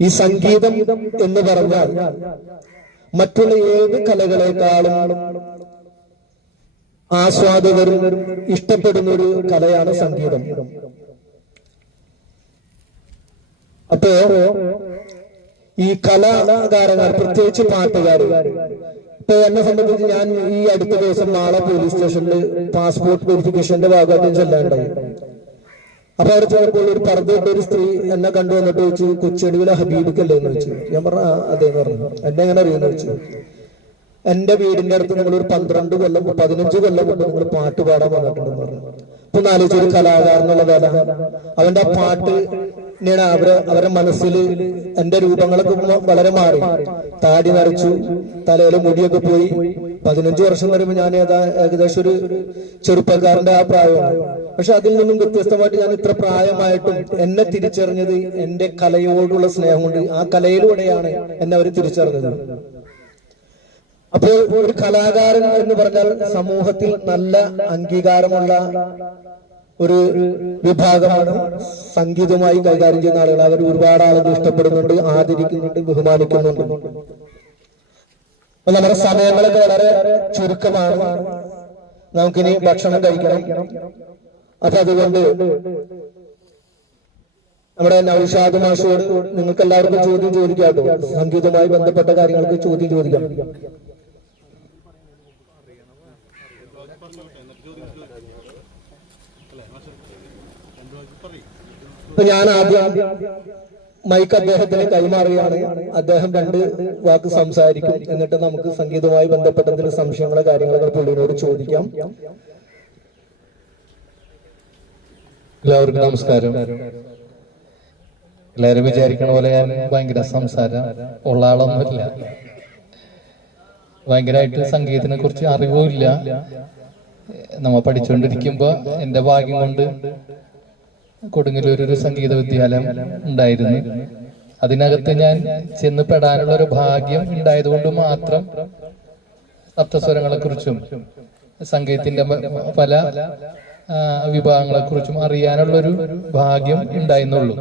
ഈ സംഗീതം എന്ന് പറഞ്ഞാൽ മറ്റുള്ള ഏത് കലകളെക്കാളും ആസ്വാദകരും ഇഷ്ടപ്പെടുന്ന ഒരു കലയാണ് സംഗീതം. അപ്പോ ഈ കലാകാരന്മാർ പ്രത്യേകിച്ച് പാട്ടുകാർ ഇപ്പൊ എന്നെ സംബന്ധിച്ച് ഞാൻ ഈ അടുത്ത ദിവസം നാളെ പോലീസ് സ്റ്റേഷനിൽ പാസ്പോർട്ട് വെരിഫിക്കേഷന്റെ ഭാഗമായിട്ട് ചെല്ലാണ്ടായി അപ്പൊ അവിടെ ചിലപ്പോൾ ഒരു പറഞ്ഞിട്ട് ഒരു സ്ത്രീ എന്നെ കണ്ടു വന്നിട്ട് ചോദിച്ചു കൊച്ചടിയിലെ ഹബീബിക്കല്ലേ? എന്ന് ചോദിച്ചു. ഞാൻ പറഞ്ഞു അതെ അതേന്ന് പറഞ്ഞു. എന്നെ എങ്ങനെ അറിയുമെന്ന് ചോദിച്ചു. എന്റെ വീടിന്റെ അടുത്ത് നിങ്ങൾ ഒരു പന്ത്രണ്ട് കൊല്ലം പതിനഞ്ച് കൊല്ലം കൊണ്ട് നിങ്ങൾ പാട്ട് പാടാൻ വന്നിട്ടുണ്ടെന്ന് പറഞ്ഞു. ഇപ്പൊ ആലോചിച്ച് ഒരു കലാകാരനുള്ള വില. അവന്റെ ആ പാട്ട് ഞാൻ അവരെ അവരുടെ മനസ്സിൽ എന്റെ രൂപങ്ങളൊക്കെ വളരെ മാറി. താടി നിറച്ചു തലയിലെ മുടിയൊക്കെ പോയി. പതിനഞ്ച് വർഷം വരുമ്പോൾ ഞാൻ ഏതാ ഏകദേശം ഒരു ചെറുപ്പക്കാരന്റെ ആ പ്രായമാണ്. പക്ഷെ അതിൽ നിന്നും വ്യത്യസ്തമായിട്ട് ഞാൻ ഇത്ര പ്രായമായിട്ടും എന്നെ തിരിച്ചറിഞ്ഞത് എന്റെ കലയോടുള്ള സ്നേഹം കൊണ്ട് ആ കലയിലൂടെയാണ് എന്നെ അവർ തിരിച്ചറിഞ്ഞത്. അപ്പോൾ ഒരു കലാകാരൻ എന്ന് പറഞ്ഞാൽ സമൂഹത്തിൽ നല്ല അംഗീകാരമുള്ള ഒരു വിഭാഗമാണ് സംഗീതമായി കൈകാര്യം ചെയ്യുന്ന ആളുകൾ. അവർ ഒരുപാട് ആളുകൾ ഇഷ്ടപ്പെടുന്നുണ്ട് ആദരിക്കുന്നുണ്ട് ബഹുമാനിക്കുന്നുണ്ട്. അപ്പൊ നമ്മുടെ സമയങ്ങളൊക്കെ വളരെ ചുരുക്കമാണ്. നമുക്കിനി ഭക്ഷണം കഴിക്കണം. അപ്പൊ അതുകൊണ്ട് നമ്മുടെ നൌഷാദ് മാഷോട് നിങ്ങൾക്ക് എല്ലാവർക്കും ചോദ്യം ചോദിക്കാം സംഗീതവുമായി ബന്ധപ്പെട്ട കാര്യങ്ങൾക്ക് ചോദ്യം ചോദിക്കാം. ഞാൻ ആദ്യം മൈക്ക് അദ്ദേഹത്തിന് കൈമാറുകയാണ് അദ്ദേഹം രണ്ട് വാക്ക് സംസാരിക്കും. എന്നിട്ട് നമുക്ക് സംഗീതവുമായി ബന്ധപ്പെട്ട ചില സംശയങ്ങളോ കാര്യങ്ങളൊക്കെ പുള്ളിനോട് ചോദിക്കാം. എല്ലാവർക്കും നമസ്കാരം. എല്ലാവരും വിചാരിക്കണ പോലെ ഞാൻ ഭയങ്കര സംസാരം ഉള്ള ആളൊന്നുമില്ല. ഭയങ്കരമായിട്ട് സംഗീതത്തിനെ കുറിച്ച് അറിവുമില്ല. നമ്മ പഠിച്ചുകൊണ്ടിരിക്കുമ്പോ എന്റെ ഭാഗ്യം കൊണ്ട് കൊടുങ്ങല്ലൂർ ഒരു സംഗീത വിദ്യാലയം ഉണ്ടായിരുന്നു. അതിനകത്ത് ഞാൻ ചെന്ന് പെടാനുള്ള ഒരു ഭാഗ്യം ഉണ്ടായതുകൊണ്ട് മാത്രം സപ്തസ്വരങ്ങളെ കുറിച്ചും സംഗീതത്തിന്റെ പല വിഭാഗങ്ങളെ കുറിച്ചും അറിയാനുള്ളൊരു ഭാഗ്യം ഉണ്ടായിരുന്നുള്ളൂ.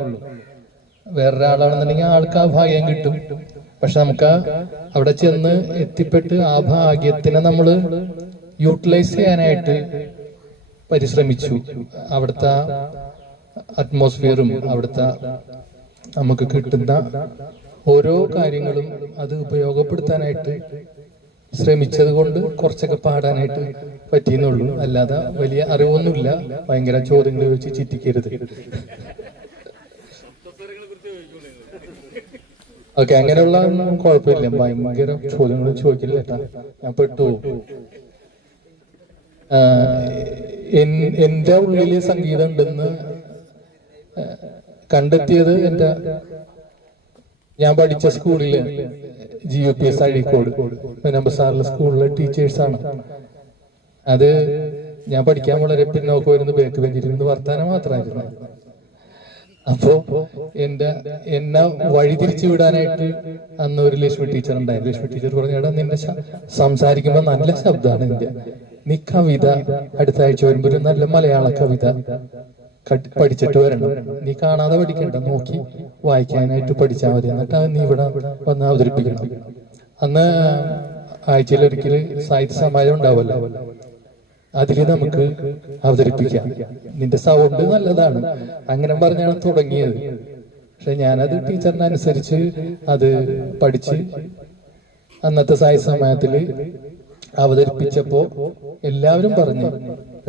വേറൊരാളാണെന്നുണ്ടെങ്കിൽ ആൾക്ക് ആ ഭാഗ്യം കിട്ടും. പക്ഷെ നമുക്ക് അവിടെ ചെന്ന് എത്തിപ്പെട്ട് ആ ഭാഗ്യത്തിനെ നമ്മൾ യൂട്ടിലൈസ് ചെയ്യാനായിട്ട് പരിശ്രമിച്ചു. അവിടുത്തെ അറ്റ്മോസ്ഫിയറും അവിടുത്തെ നമുക്ക് കിട്ടുന്ന ഓരോ കാര്യങ്ങളും അത് ഉപയോഗപ്പെടുത്താനായിട്ട് ശ്രമിച്ചത് കൊണ്ട് കുറച്ചൊക്കെ പാടാനായിട്ട് പറ്റിയെന്നുള്ളൂ. അല്ലാതെ വലിയ അറിവൊന്നുമില്ല. ഭയങ്കര ചോദ്യങ്ങൾ വെച്ച് ചിറ്റിക്കരുത്. ഓക്കെ അങ്ങനെയുള്ള കുഴപ്പമില്ല. ഭയങ്കര ചോദ്യങ്ങൾ ചോദിക്കില്ല ഞാൻ പെട്ടു. എന്റെ ഉള്ളിൽ സംഗീതം ഉണ്ടെന്ന് കണ്ടെത്തിയത് എന്റെ ഞാൻ പഠിച്ച സ്കൂളിൽ G U P S Azhikode നമ്പസാറിലെ സ്കൂളിലെ ടീച്ചേഴ്സാണ്. അത് ഞാൻ പഠിക്കാൻ വളരെ പിന്നോക്കം വരുന്ന ബേക്ക് ബെഞ്ചിരുന്ന് വർത്താനം മാത്രമായിരുന്നു. അപ്പോ എന്റെ എന്നെ വഴിതിരിച്ചു വിടാനായിട്ട് അന്ന് ഒരു ലക്ഷ്മി ടീച്ചർ ഉണ്ടായിരുന്നു. ലക്ഷ്മി ടീച്ചർ പറഞ്ഞാടാ നിന്റെ ശ- സംസാരിക്കുമ്പോ നല്ല ശബ്ദമാണ് നിന്റെ നീ കവിത അടുത്ത ആഴ്ച വരുമ്പോ ഒരു നല്ല മലയാള കവിത പഠിച്ചിട്ട് വരണം. നീ കാണാതെ പഠിക്കണ്ട. നോക്കി വായിക്കാനായിട്ട് പഠിച്ചാൽ മതി. എന്നിട്ട് നീ ഇവിടെ വന്ന് അവതരിപ്പിക്കണം. അന്ന് ആഴ്ചയിൽ ഒരിക്കൽ സാഹിത്യ സമാജം ഉണ്ടാവുമല്ലോ. അതിൽ നമുക്ക് അവതരിപ്പിക്കാം. നിന്റെ സൗണ്ട് നല്ലതാണ്. അങ്ങനെ പറഞ്ഞാണ് തുടങ്ങിയത്. പക്ഷെ ഞാനത് ടീച്ചറിനെ അനുസരിച്ച് അത് പഠിച്ച് അന്നത്തെ സാഹിത്യ സമയത്തിൽ അവതരിപ്പിച്ചപ്പോ എല്ലാവരും പറഞ്ഞു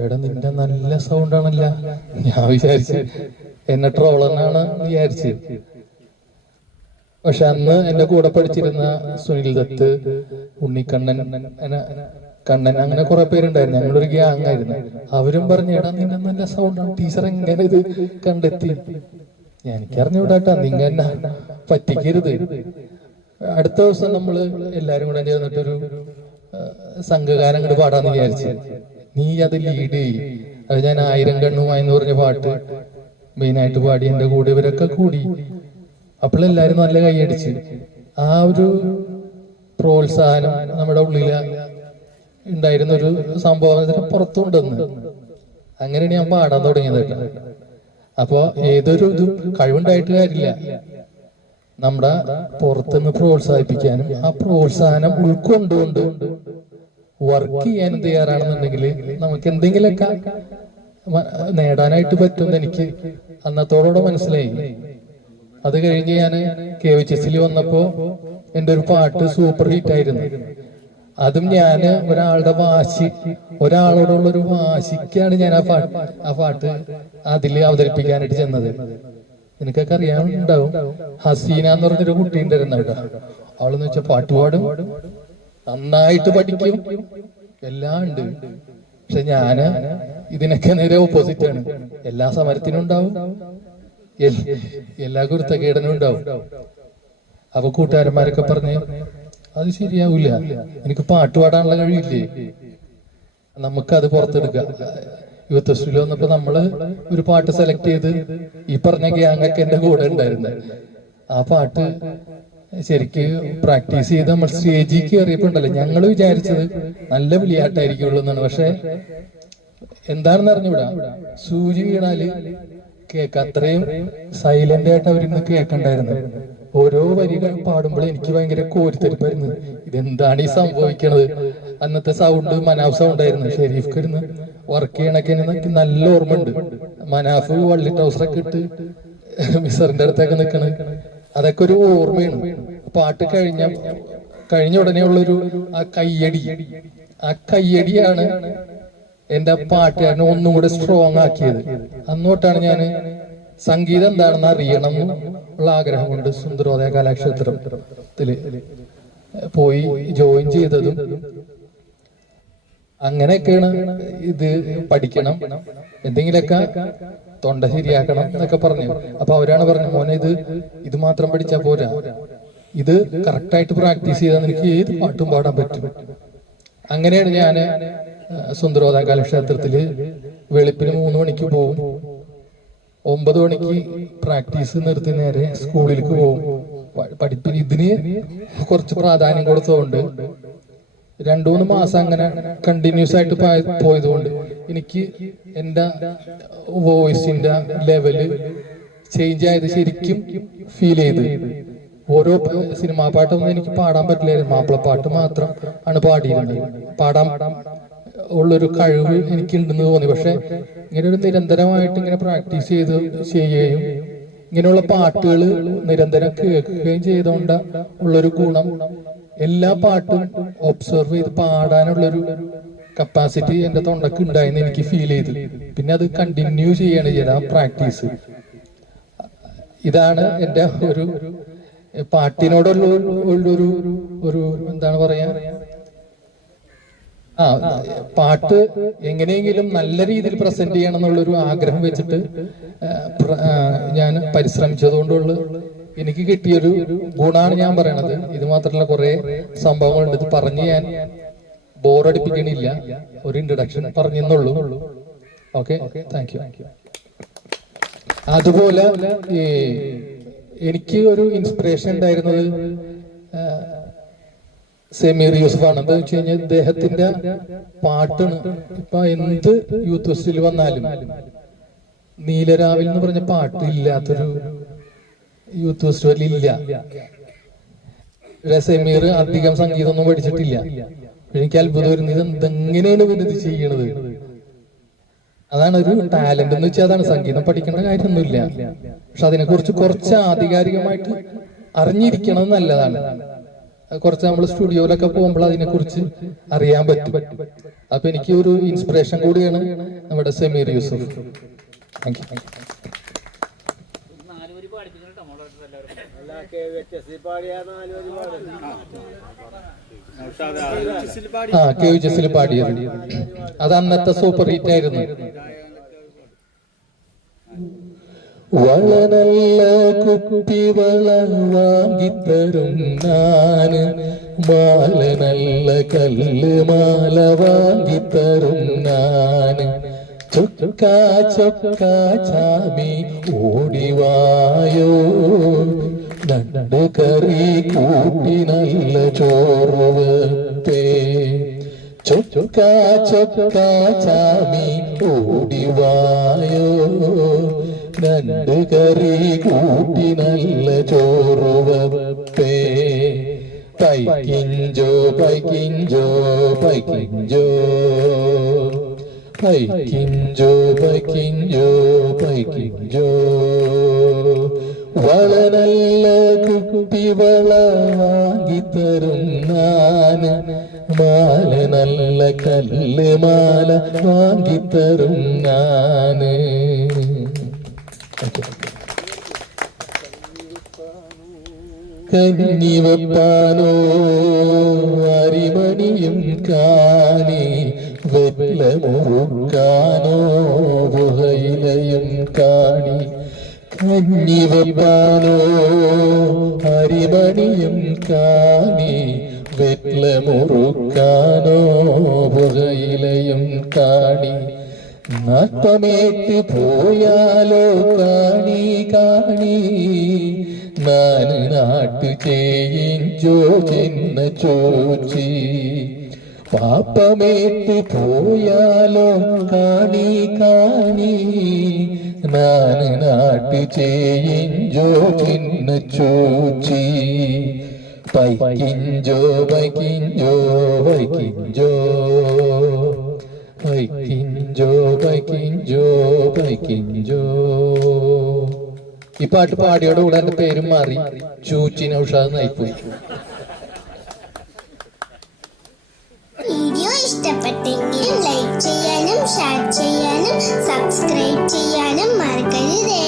എടാ നിന്റെ നല്ല സൗണ്ട് ആണല്ല. ഞാൻ വിചാരിച്ചു എന്നെ ട്രോളെന്നാണ് വിചാരിച്ച്. പക്ഷെ അന്ന് എന്റെ കൂടെ പഠിച്ചിരുന്ന സുനിൽ ദത്ത് ഉണ്ണിക്കണ്ണൻ കണ്ണൻ അങ്ങനെ കുറെ പേരുണ്ടായിരുന്നു. ഞങ്ങളൊരു ഗ്യാങ് ആയിരുന്നു. അവരും പറഞ്ഞു എടാ നിന്നെ നല്ല സൗണ്ടാണ് ടീച്ചർ എങ്ങനെ ഇത് കണ്ടെത്തി? എനിക്കറിഞ്ഞൂടാട്ടാ നിങ്ങ പറ്റിക്കരുത്. അടുത്ത ദിവസം നമ്മൾ എല്ലാരും കൂടെ ചേർന്നിട്ടൊരു സംഘഗാനം അങ്ങോട്ട് പാടാന്ന് വിചാരിച്ചു. നീ അത് ലീഡ് ചെയ്യും. അത് ഞാൻ ആയിരം കണ്ണുമായി എന്ന് പറഞ്ഞ പാട്ട് മെയിനായിട്ട് പാടി എന്റെ കൂടെ ഇവരൊക്കെ കൂടി. അപ്പോഴെല്ലാരും നല്ല കൈയടിച്ച്. ആ ഒരു പ്രോത്സാഹനം നമ്മുടെ ഉള്ളിൽ ഉണ്ടായിരുന്ന ഒരു സംഭവം അതിന് പുറത്തുണ്ടെന്ന്. അങ്ങനെയാണ് ഞാൻ പാടാൻ തുടങ്ങിയത് കേട്ടോ. അപ്പൊ ഏതൊരു ഇതും കഴിവുണ്ടായിട്ട് കാര്യമില്ല. നമ്മുടെ പുറത്തുനിന്ന് പ്രോത്സാഹിപ്പിക്കാനും ആ പ്രോത്സാഹനം ഉൾക്കൊണ്ടുകൊണ്ട് വർക്ക് ചെയ്യാൻ തയ്യാറാണെന്നുണ്ടെങ്കിൽ നമുക്ക് എന്തെങ്കിലുമൊക്കെ നേടാനായിട്ട് പറ്റുമെന്ന് എനിക്ക് അന്നത്തോടെ മനസ്സിലായി. അത് കഴിഞ്ഞ് ഞാൻ കെ വി ചെസ്സിൽ വന്നപ്പോ എന്റെ ഒരു പാട്ട് സൂപ്പർ ഹിറ്റ് ആയിരുന്നു. അതും ഞാൻ ഒരാളുടെ വാശി ഒരാളോടുള്ള ഒരു വാശിക്കാണ് ഞാൻ ആ പാട്ട് ആ പാട്ട് അതിൽ അവതരിപ്പിക്കാനായിട്ട് ചെന്നത്. നിനക്കൊക്കെ അറിയാനുണ്ടാവും. ഹസീന എന്ന് പറഞ്ഞൊരു കുട്ടി ഉണ്ടായിരുന്നു അവിടെ. അവളെന്ന് വെച്ചാൽ പാട്ടുപാടും നന്നായിട്ട് പഠിക്കും. എല്ലാം ഉണ്ട്. പക്ഷെ ഞാൻ ഇതിനൊക്കെ നേരെ ഓപ്പോസിറ്റ് ആണ്. എല്ലാ സമരത്തിനും ഉണ്ടാവും. എല്ലാ കുരുത്തക്കേടനും ഉണ്ടാവും. അപ്പൊ കൂട്ടുകാരന്മാരൊക്കെ പറഞ്ഞു അത് ശരിയാവില്ല എനിക്ക് പാട്ട് പാടാനുള്ള കഴിവില്ലേ? നമുക്കത് പുറത്തെടുക്കാം. യൂത്ത് ഫെസ്റ്റിവൽ വന്നപ്പോ നമ്മൾ ഒരു പാട്ട് സെലക്ട് ചെയ്ത് ഈ പറഞ്ഞ ഗ്യാങ്ങൊക്കെ എന്റെ കൂടെ ഉണ്ടായിരുന്നു. ആ പാട്ട് ശരിക്ക് പ്രാക്ടീസ് ചെയ്ത് നമ്മൾ സ്റ്റേജിൽ കയറിയപ്പോണ്ടല്ലോ ഞങ്ങൾ വിചാരിച്ചത് നല്ല വിളിയാട്ടായിരിക്കുള്ളൂ എന്നാണ്. പക്ഷെ എന്താണെന്ന് അറിഞ്ഞൂടാ സൂചി വീണാൽ കേക്ക്. അത്രയും സൈലന്റ് ആയിട്ട് അവരിന്ന് കേൾക്കണ്ടായിരുന്നു. ഓരോ വരികൾ പാടുമ്പോൾ എനിക്ക് ഭയങ്കര കോരിത്തരിപ്പായിരുന്നു. ഇതെന്താണ് ഈ സംഭവിക്കണത്? അന്നത്തെ സൗണ്ട് മനാവ് സൗണ്ട് ആയിരുന്നു. ഷെരീഫ് ഇരുന്ന് വർക്ക് ചെയ്യണൊക്കെ എനിക്ക് നല്ല ഓർമ്മ ഉണ്ട് മനാഫ് വള്ളി ട്രൗസറൊക്കെ ഇട്ട് മിസറിന്റെ അടുത്തൊക്കെ നിൽക്കണ് അതൊക്കെ ഒരു ഓർമ്മയാണ്. പാട്ട് കഴിഞ്ഞ കഴിഞ്ഞ ഉടനെ ഉള്ളൊരു ആ കയ്യടി. ആ കയ്യടിയാണ് എന്റെ പാട്ടുകാരനെ ഒന്നും കൂടെ സ്ട്രോങ് ആക്കിയത്. അന്നോട്ടാണ് ഞാൻ സംഗീതം എന്താണെന്ന് അറിയണം ഉള്ള ആഗ്രഹം കൊണ്ട് സുന്ദരോദയ കലാക്ഷേത്രത്തിൽ പോയി ജോയിൻ ചെയ്തതും. അങ്ങനെയൊക്കെയാണ് ഇത് പഠിക്കണം. എന്തെങ്കിലുമൊക്കെ തൊണ്ട ശരിയാക്കണം എന്നൊക്കെ പറഞ്ഞു. അപ്പൊ അവരാണ് പറഞ്ഞത് മോനെ ഇത് ഇത് മാത്രം പഠിച്ചാൽ പോരാ. ഇത് കറക്റ്റായിട്ട് പ്രാക്ടീസ് ചെയ്താൽ എനിക്ക് ഏത് പാട്ടും പാടാൻ പറ്റും. അങ്ങനെയാണ് ഞാൻ സുന്ദരോദ ക്ഷേത്രത്തിൽ വെളുപ്പിന് മൂന്ന് മണിക്ക് പോവും. ഒമ്പത് മണിക്ക് പ്രാക്ടീസ് നിർത്തി നേരെ സ്കൂളിലേക്ക് പോകും പഠിപ്പിന് ഇതിന് കുറച്ച് പ്രാധാന്യം കൊടുത്തതുകൊണ്ട് രണ്ടു മൂന്ന് മാസം അങ്ങനെ കണ്ടിന്യൂസ് ആയിട്ട് പോയ- പോയതുകൊണ്ട് എനിക്ക് എന്റെ വോയിസിന്റെ ലെവൽ ചേഞ്ച് ആയത് ശരിക്കും ഫീൽ ചെയ്ത്. ഓരോ സിനിമാ പാട്ടൊന്നും എനിക്ക് പാടാൻ പറ്റില്ലായിരുന്നു. മാപ്പിളപ്പാട്ട് മാത്രം ആണ് പാടിയിരുന്നത്. പാടാൻ ഉള്ളൊരു കഴിവ് എനിക്കുണ്ടെന്ന് തോന്നി. പക്ഷെ ഇങ്ങനെ ഒരു നിരന്തരമായിട്ട് ഇങ്ങനെ പ്രാക്ടീസ് ചെയ്ത് ചെയ്യുകയും ഇങ്ങനെയുള്ള പാട്ടുകൾ നിരന്തരം കേൾക്കുകയും ചെയ്തുകൊണ്ട് ഉള്ളൊരു ഗുണം എല്ലാ പാട്ടും ഒബ്സർവ് ചെയ്ത് പാടാനുള്ളൊരു കപ്പാസിറ്റി എന്റെ തൊണ്ടക്ക് ഉണ്ടായെന്ന് എനിക്ക് ഫീൽ ചെയ്തു. പിന്നെ അത് കണ്ടിന്യൂ ചെയ്യാണ് ചെയ്തത് ആ പ്രാക്ടീസ് ഇതാണ് എന്റെ ഒരു പാട്ടിനോടുള്ള ഒരു ഒരു എന്താണ് പറയാ? ആ പാട്ട് എങ്ങനെയെങ്കിലും നല്ല രീതിയിൽ പ്രസന്റ് ചെയ്യണം എന്നുള്ളൊരു ആഗ്രഹം വെച്ചിട്ട് ഞാൻ പരിശ്രമിച്ചതുകൊണ്ടുള്ള എനിക്ക് കിട്ടിയൊരു ഗുണാണ് ഞാൻ പറയണത്. ഇത് മാത്രമല്ല കുറെ സംഭവങ്ങളുണ്ട്. ഇത് പറഞ്ഞ് ഞാൻ ബോറടിപ്പിക്കണില്ല ഒരു ഇൻട്രഡക്ഷൻ പറഞ്ഞെന്നുള്ളൂ. ഓക്കെ താങ്ക് യു അതുപോലെ ഈ എനിക്ക് ഒരു ഇൻസ്പിറേഷൻ ഉണ്ടായിരുന്നത് സെമീർ യൂസഫാണ്. എന്താ വെച്ച് കഴിഞ്ഞാൽ ഇദ്ദേഹത്തിന്റെ പാട്ടാണ്. ഇപ്പൊ എന്ത് യൂത്ത് ഫെസ്റ്റിൽ വന്നാലും നീലരാവിൽ എന്ന് പറഞ്ഞ പാട്ട് ഇല്ലാത്തൊരു യൂത്ത് ഫെസ്റ്റിവലിൽ ഇല്ല. രസമീർ സെമീർ അധികം സംഗീതമൊന്നും പഠിച്ചിട്ടില്ല. എനിക്ക് അത്ഭുതം വരുന്നത് എന്തെങ്ങനെയാണ് പിന്നെ ചെയ്യണത്? അതാണ് ഒരു ടാലന്റ് എന്ന് വെച്ചാൽ അതാണ്. സംഗീതം പഠിക്കേണ്ട കാര്യമൊന്നുമില്ല. പക്ഷെ അതിനെക്കുറിച്ച് കുറച്ച് ആധികാരികമായിട്ട് അറിഞ്ഞിരിക്കണം നല്ലതാണ്. കുറച്ച് നമ്മൾ സ്റ്റുഡിയോയിലൊക്കെ പോകുമ്പോൾ അതിനെക്കുറിച്ച് അറിയാൻ പറ്റും. അപ്പൊ എനിക്ക് ഒരു ഇൻസ്പിറേഷൻ കൂടിയാണ് നമ്മുടെ സമീർ യൂസഫ്. താങ്ക് യു ആ കെ വി ജസിൽ പാടിയത്. അത് അന്നത്തെ സൂപ്പർ ഹിറ്റ് ആയിരുന്നു. വളനല്ല കുപ്പി വള വാങ്ങിത്തരും നാന് മാല നല്ല കല്ല് മാല വാങ്ങിത്തരും നാന് ചൊക്ക ചൊക്ക ഓടിവായോ. രണ്ട് കറി കൂട്ടി നല്ല ചോറുവേ ചൊക്ക ചൊക്ക ഓടിവായോ. രണ്ട് കറി കൂട്ടി നല്ല ചോറ് വെപ്പേ പൈക്കിഞ്ചോ പൈക്കിഞ്ചോ പൈക്കിഞ്ചോ. പൈക്കിഞ്ചോ പൈക്കിഞ്ചോ പൈക്കിഞ്ചോ വളരല്ല കുട്ടി വള വാങ്ങിത്തരും മാല നല്ല കല്ല് മാല വാങ്ങിത്തരും നാന് കന്നിവപ്പാനോ അരിമണിയും കാണി. വെല്ല മുറുക്കാനോ പുഹയിലയും കാണി കഞ്ഞി വെപ്പാനോ അരിമണിയും കാണി വെല്ല മുറുക്കാനോ പുഹയിലയും കാണി നാട്ടമേറ്റ് പോയാലോ കാണി കാണി നാന് നാട്ടു ചെയ്യും ചെന്ന ചോച്ചി പാപ്പമേറ്റ് പോയാലോ? കാണി കാണി. നാന് നാട്ടു ചെയ്യോ ചെന്ന ചോച്ചി. പൈക്കിഞ്ചോ പൈക്കിഞ്ചോ പൈക്കിഞ്ചോ. പൈക്കിഞ്ചോ പൈക്കിഞ്ചോ പൈക്കിഞ്ചോ. ഈ പാട്ട് പാടിയോടുകൂടെ എന്റെ പേരും മാറി. ചൂച്ചിനെ ഔഷാദ് നയിപ്പോയി ചെയ്യാനും സബ്സ്ക്രൈബ് ചെയ്യാനും മറക്കരുതേ.